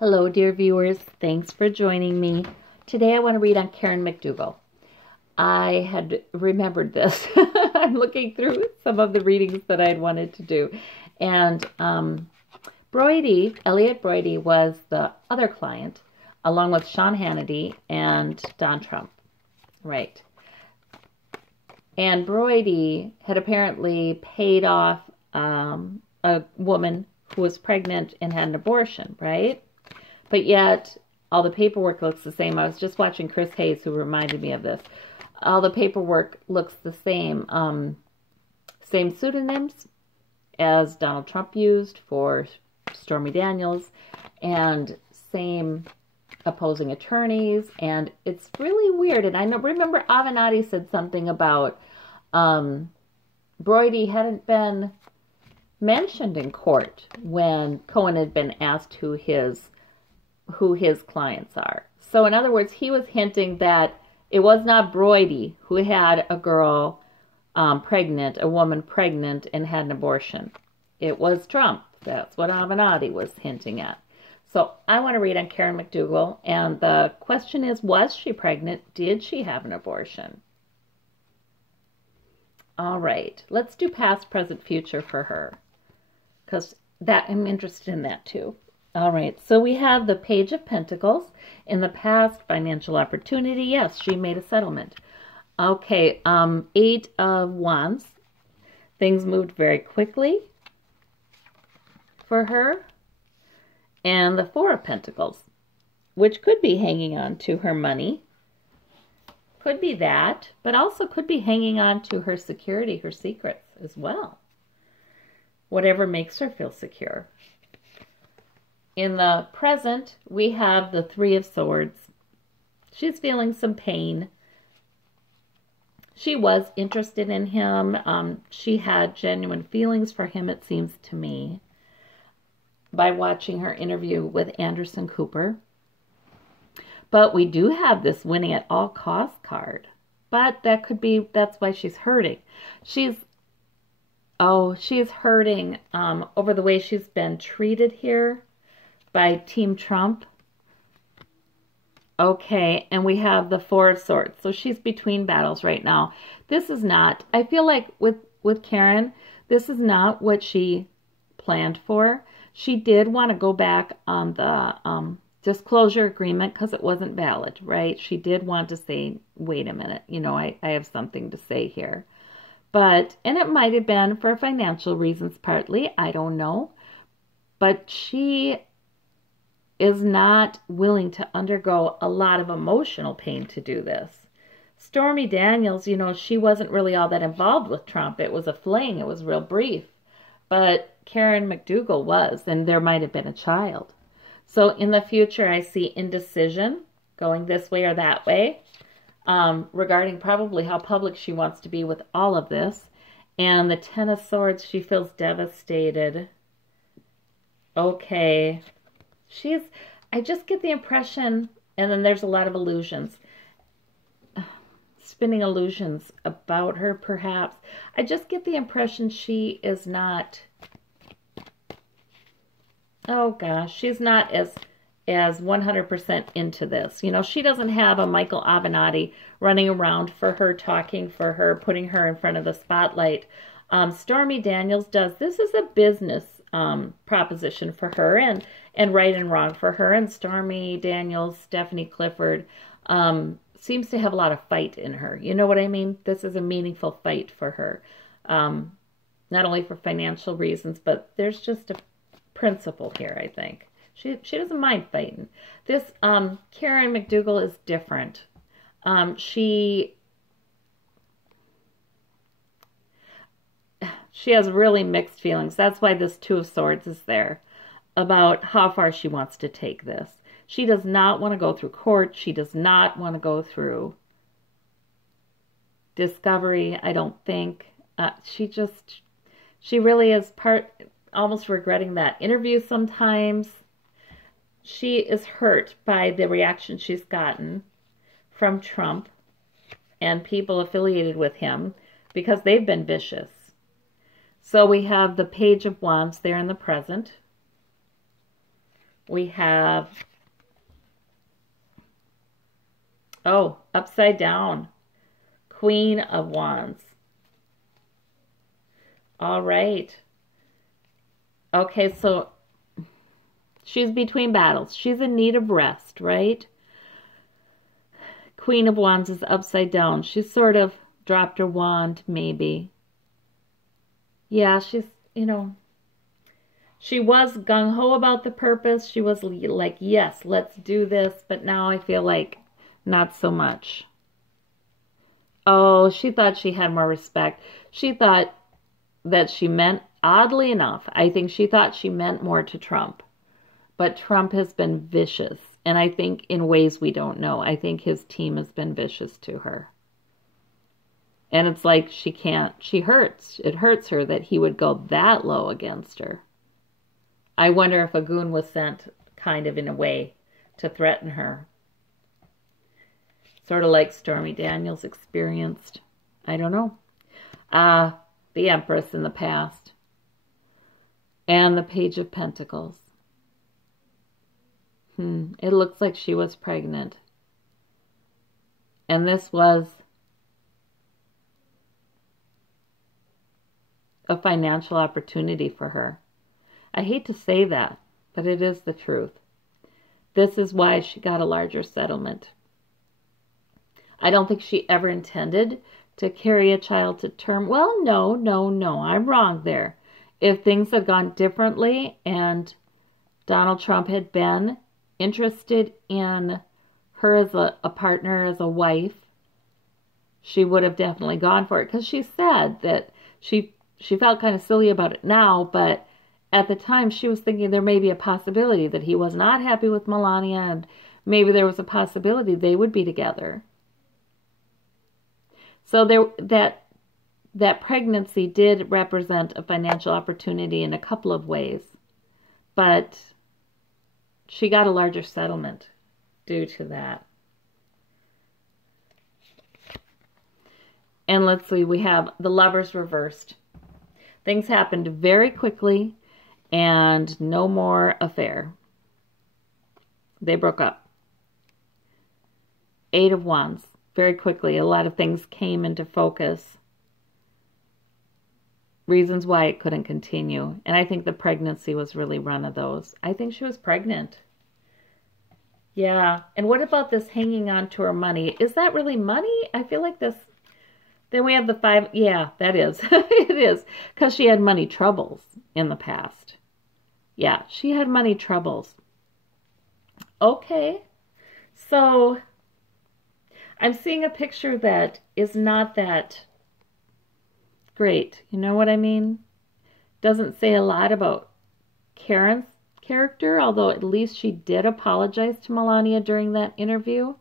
Hello, dear viewers. Thanks for joining me. Today I want to read on Karen McDougal. I had remembered this. I'm looking through some of the readings that I had wanted to do. And Elliot Broidy was the other client, along with Sean Hannity and Don Trump. Right. And Broidy had apparently paid off a woman who was pregnant and had an abortion, right? But yet, all the paperwork looks the same. I was just watching Chris Hayes, who reminded me of this. All the paperwork looks the same. Same pseudonyms as Donald Trump used for Stormy Daniels, and same opposing attorneys. And it's really weird. And I remember Avenatti said something about Broidy hadn't been mentioned in court when Cohen had been asked who his clients are. So in other words, he was hinting that it was not Broidy who had a girl pregnant, a woman pregnant and had an abortion. It was Trump. That's what Avenatti was hinting at. So I want to read on Karen McDougal, and the question is, was she pregnant? Did she have an abortion? All right, let's do past, present, future for her, because I'm interested in that too. All right, so we have the Page of Pentacles. In the past, financial opportunity. Yes, she made a settlement. Okay, Eight of Wands. Things moved very quickly for her. And the Four of Pentacles, which could be hanging on to her money. Could be that, but also could be hanging on to her security, her secrets as well. Whatever makes her feel secure. In the present, we have the Three of Swords. She's feeling some pain. She was interested in him. She had genuine feelings for him, it seems to me, by watching her interview with Anderson Cooper. But we do have this winning at all costs card. But that's why she's hurting. She's hurting over the way she's been treated here by Team Trump. Okay, and we have the Four of Swords. So she's between battles right now. This is not, I feel like with Karen, this is not what she planned for. She did want to go back on the disclosure agreement because it wasn't valid, right? She did want to say, wait a minute, I have something to say here. And it might have been for financial reasons partly, I don't know. But she is not willing to undergo a lot of emotional pain to do this. Stormy Daniels, she wasn't really all that involved with Trump. It was a fling. It was real brief. But Karen McDougal was, and there might have been a child. So in the future, I see indecision going this way or that way regarding probably how public she wants to be with all of this. And the Ten of Swords, she feels devastated. Okay. I just get the impression, and then there's a lot of illusions, spinning illusions about her perhaps. I just get the impression she is not, oh gosh, she's not as 100% into this. She doesn't have a Michael Avenatti running around for her, talking for her, putting her in front of the spotlight. Stormy Daniels does. This is a business proposition for her, and right and wrong for her. And Stormy Daniels, Stephanie Clifford, seems to have a lot of fight in her. You know what I mean? This is a meaningful fight for her. Not only for financial reasons, but there's just a principle here, I think. She doesn't mind fighting. This Karen McDougal is different. She has really mixed feelings. That's why this Two of Swords is there, about how far she wants to take this. She does not want to go through court. She does not want to go through discovery, I don't think. She really is almost regretting that interview sometimes. She is hurt by the reaction she's gotten from Trump and people affiliated with him because they've been vicious. So we have the Page of Wands there in the present. We have, oh, upside down, Queen of Wands. All right. Okay, so she's between battles. She's in need of rest, right? Queen of Wands is upside down. She's sort of dropped her wand, maybe. Yeah, she's, you know, she was gung-ho about the purpose. She was like, yes, let's do this. But now I feel like not so much. Oh, she thought she had more respect. She thought that she meant, oddly enough, I think she thought she meant more to Trump. But Trump has been vicious. And I think in ways we don't know. I think his team has been vicious to her. And it's like she can't, she hurts. It hurts her that he would go that low against her. I wonder if a goon was sent kind of in a way to threaten her. Sort of like Stormy Daniels experienced. I don't know. The Empress in the past. And the Page of Pentacles. It looks like she was pregnant. And this was a financial opportunity for her. I hate to say that, but it is the truth. This is why she got a larger settlement. I don't think she ever intended to carry a child to term. Well, no, I'm wrong there. If things had gone differently and Donald Trump had been interested in her as a partner, as a wife, she would have definitely gone for it. Because she said that she felt kind of silly about it now, but at the time she was thinking there may be a possibility that he was not happy with Melania, and maybe there was a possibility they would be together. So that pregnancy did represent a financial opportunity in a couple of ways, but she got a larger settlement due to that. And let's see, we have the Lovers reversed. Things happened very quickly and no more affair. They broke up. Eight of Wands. Very quickly, a lot of things came into focus. Reasons why it couldn't continue. And I think the pregnancy was really one of those. I think she was pregnant. Yeah. And what about this hanging on to her money? Is that really money? I feel like this. Then we have the 5. Yeah, that is. It is. Because she had money troubles in the past. Yeah, she had money troubles. Okay. So I'm seeing a picture that is not that great. You know what I mean? Doesn't say a lot about Karen's character, although at least she did apologize to Melania during that interview.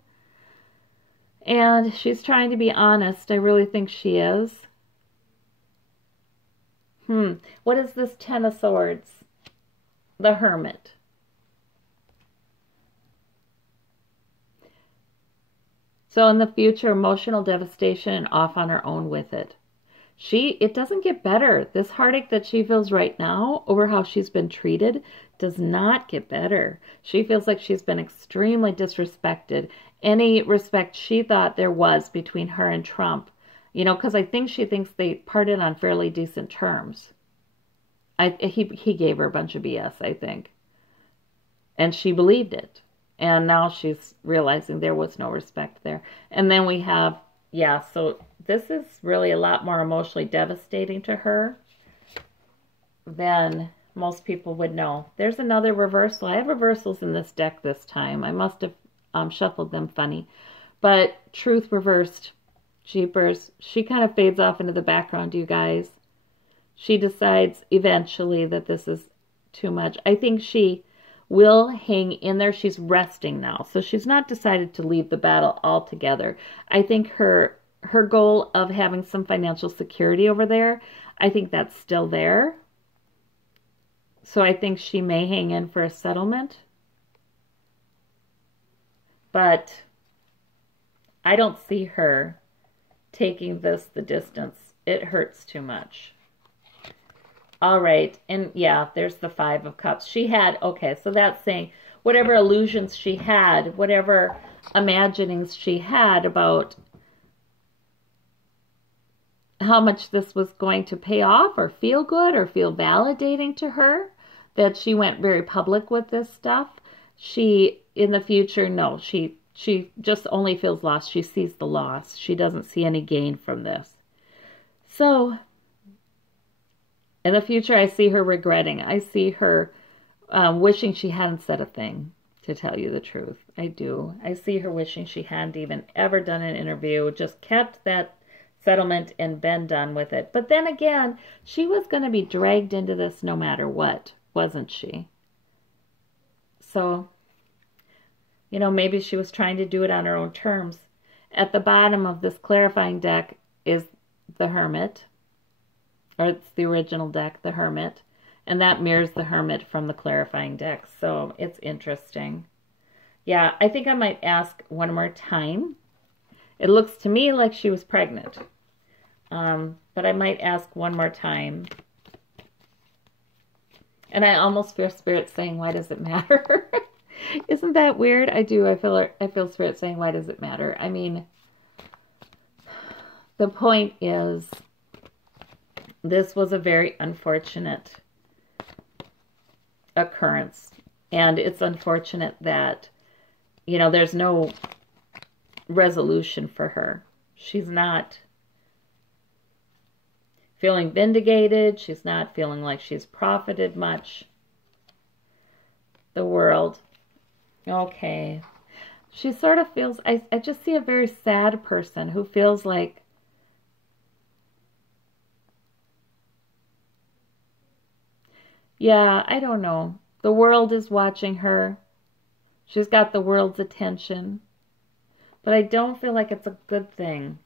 And she's trying to be honest. I really think she is. What is this 10 of Swords? The Hermit. So in the future, emotional devastation and off on her own with it. It doesn't get better. This heartache that she feels right now over how she's been treated does not get better. She feels like she's been extremely disrespected. Any respect she thought there was between her and Trump, you know, because I think she thinks they parted on fairly decent terms. He gave her a bunch of BS, I think. And she believed it. And now she's realizing there was no respect there. And then we have, yeah, so this is really a lot more emotionally devastating to her than most people would know. There's another reversal. I have reversals in this deck this time. I must have shuffled them funny. But Truth reversed. Jeepers. She kind of fades off into the background, you guys. She decides eventually that this is too much. I think she will hang in there. She's resting now. So she's not decided to leave the battle altogether. I think her goal of having some financial security over there, I think that's still there. So I think she may hang in for a settlement. But I don't see her taking this the distance. It hurts too much. All right. And yeah, there's the Five of Cups. She had, okay, so that's saying whatever illusions she had, whatever imaginings she had about how much this was going to pay off or feel good or feel validating to her, that she went very public with this stuff. She, in the future, no, she just only feels lost. She sees the loss. She doesn't see any gain from this. So, in the future, I see her regretting. I see her wishing she hadn't said a thing, to tell you the truth. I do. I see her wishing she hadn't even ever done an interview, just kept that settlement and been done with it. But then again, she was going to be dragged into this no matter what, wasn't she? So, you know, maybe she was trying to do it on her own terms. At the bottom of this clarifying deck is the Hermit, or it's the original deck, the Hermit, and that mirrors the Hermit from the clarifying deck. So it's interesting. Yeah, I think I might ask one more time. It looks to me like she was pregnant. But I might ask one more time. And I almost feel Spirit saying, why does it matter? Isn't that weird? I do. I feel Spirit saying, why does it matter? I mean, the point is, this was a very unfortunate occurrence. And it's unfortunate that, you know, there's no resolution for her. She's not feeling vindicated. She's not feeling like she's profited much. The World. Okay. She sort of feels, I just see a very sad person who feels like yeah, I don't know. The world is watching her. She's got the world's attention. But I don't feel like it's a good thing.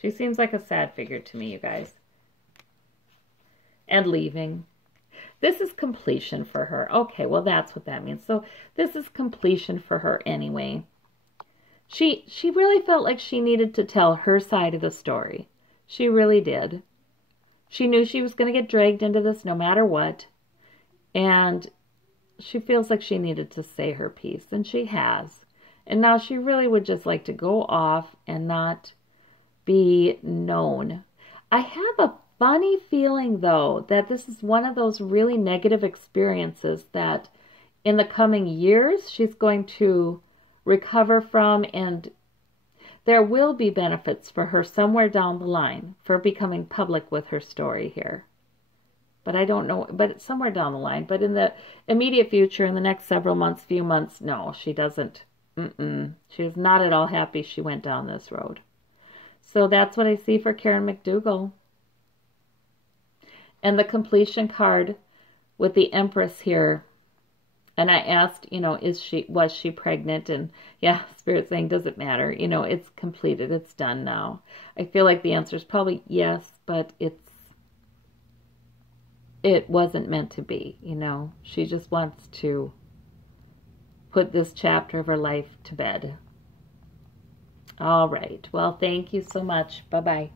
She seems like a sad figure to me, you guys. And leaving. This is completion for her. Okay, well, that's what that means. So this is completion for her anyway. She really felt like she needed to tell her side of the story. She really did. She knew she was going to get dragged into this no matter what. And she feels like she needed to say her piece. And she has. And now she really would just like to go off and not be known. I have a funny feeling, though, that this is one of those really negative experiences that in the coming years she's going to recover from, and there will be benefits for her somewhere down the line for becoming public with her story here. But I don't know, but it's somewhere down the line. But in the immediate future, in the next several months, few months, no, she doesn't. She's not at all happy she went down this road. So that's what I see for Karen McDougal. And the completion card with the Empress here. And I asked, you know, was she pregnant? And yeah, Spirit saying, does it matter? You know, it's completed. It's done now. I feel like the answer is probably yes, but it wasn't meant to be, you know. She just wants to put this chapter of her life to bed. All right. Well, thank you so much. Bye-bye.